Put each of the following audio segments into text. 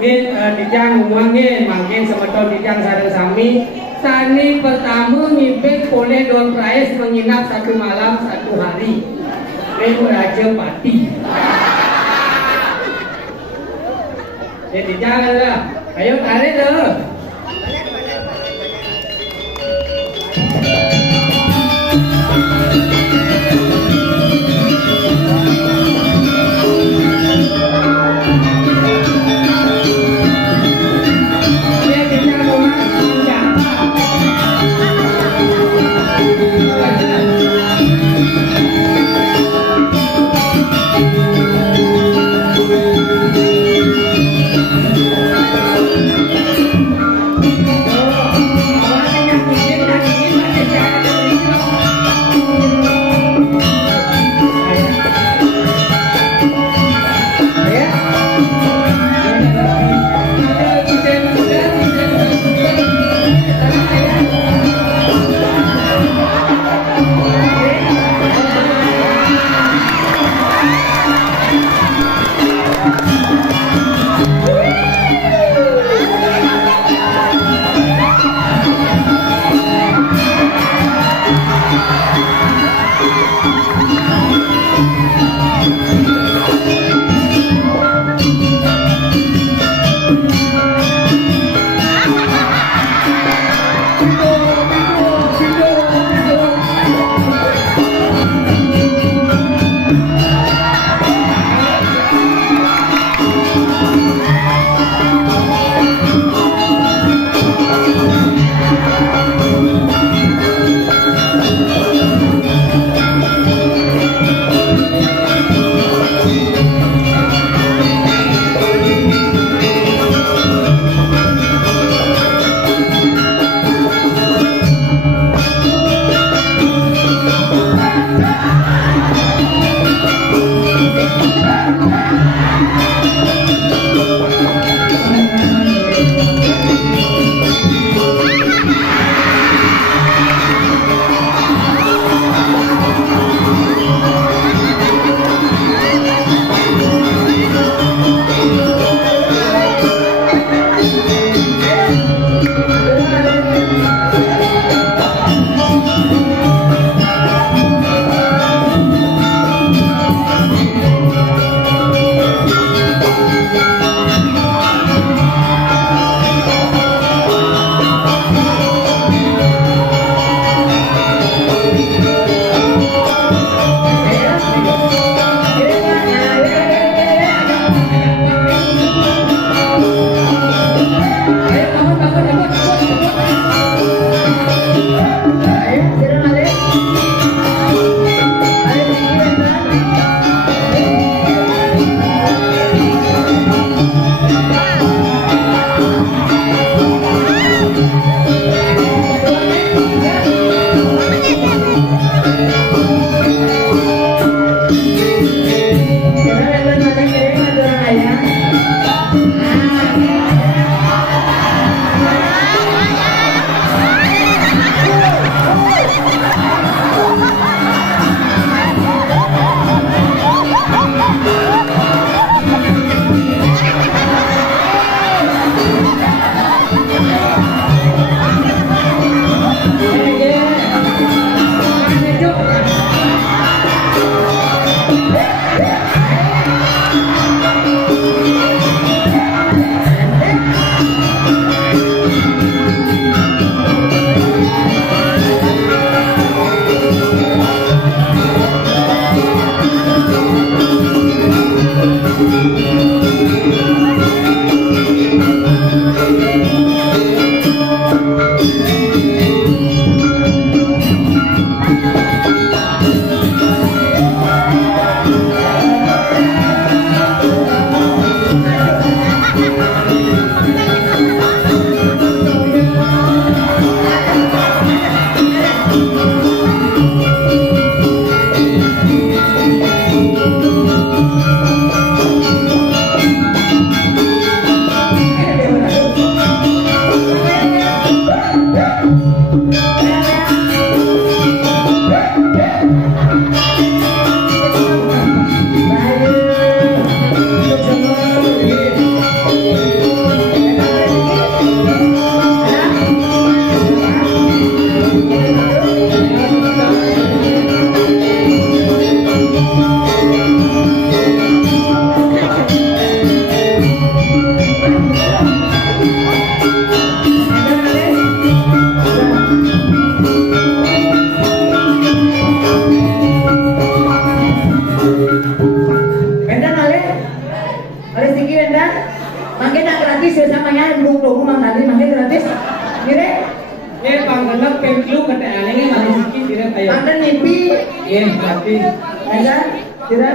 dijang ngomongin makin sebetul dijang sareng sami. Tani pertama ngibet boleh door prize menginap 1 malam 1 hari. Raja Pati. Dijang lah. Ayo tarik dah. dah. Makin nak gratis ya samanya belum tunggu mang tadi makin gratis. Kira. Panggenep penglu kata aneh masih sikit kira kayak. Makan nyipi. Gratis. Ada? Kira.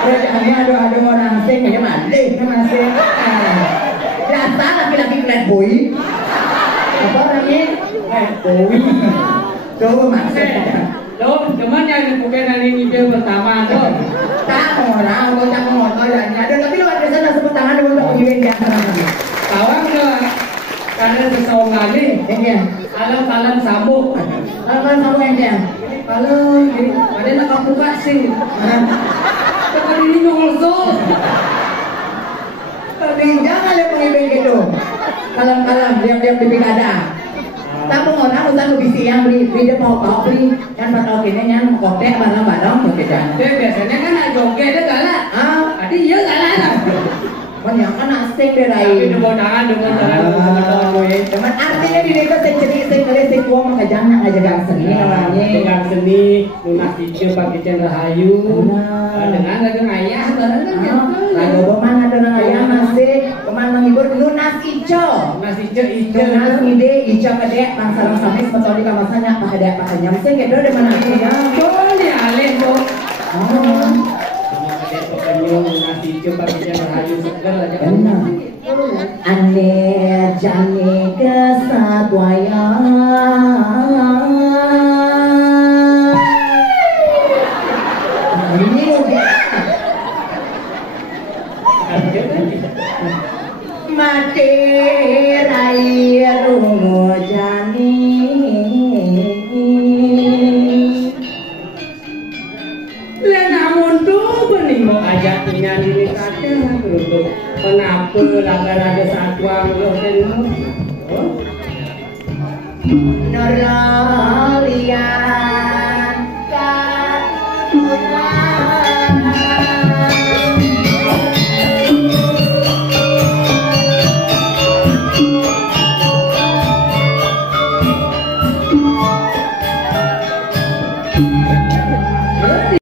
Terus aduh orang asing ya malik masih. Biasa laki-laki playboy. Apa namanya? Playboy. Coba maksudnya. Lo, cuman yang bukan hari ini pertama lo. Tak orang, mau tak mau dan ada tapi lo ada sana sebut tangan dulu untuk pengirim jangan. Kawan lo, karena sesaung kali, alam sabuk. Alam sabuk yang dia. Kalau ada nak buka sih. Tapi ini nyolong. Tapi jangan lihat pengirim gitu. Kalam-kalam diam-diam di pilkada. Tapi orang udah lebih siang beli dia mau beli kan bakal kini yang kotek barang-barang begitu. Biasanya kan nak joget dia galak. Tadi iya galak lah. Banyak kan asing deh rai. Tapi dua tangan. Cuman artinya di desa saya cerita saya kali saya kuah maka jangan aja gang seni namanya. Gang seni, lunas hijau pakai cendera hayu. Dengan lagu ayah barang kan. Lagu pemain ada ayah masih pemain menghibur lunas hijau. Lunas hijau. Lunas ide hijau kedek bangsa sampai betul di kawasannya pakai nyamseng gitu di mana ya. Boleh alih kok. Lunas hijau pakai cendera hayu seger aja. Ane jane kesatuan. Ini udah mati rai rungo jani. Lah namun tuh bening mau ajak nyanyi kata untuk kenapa laga-laga satwa lo tenu. Nora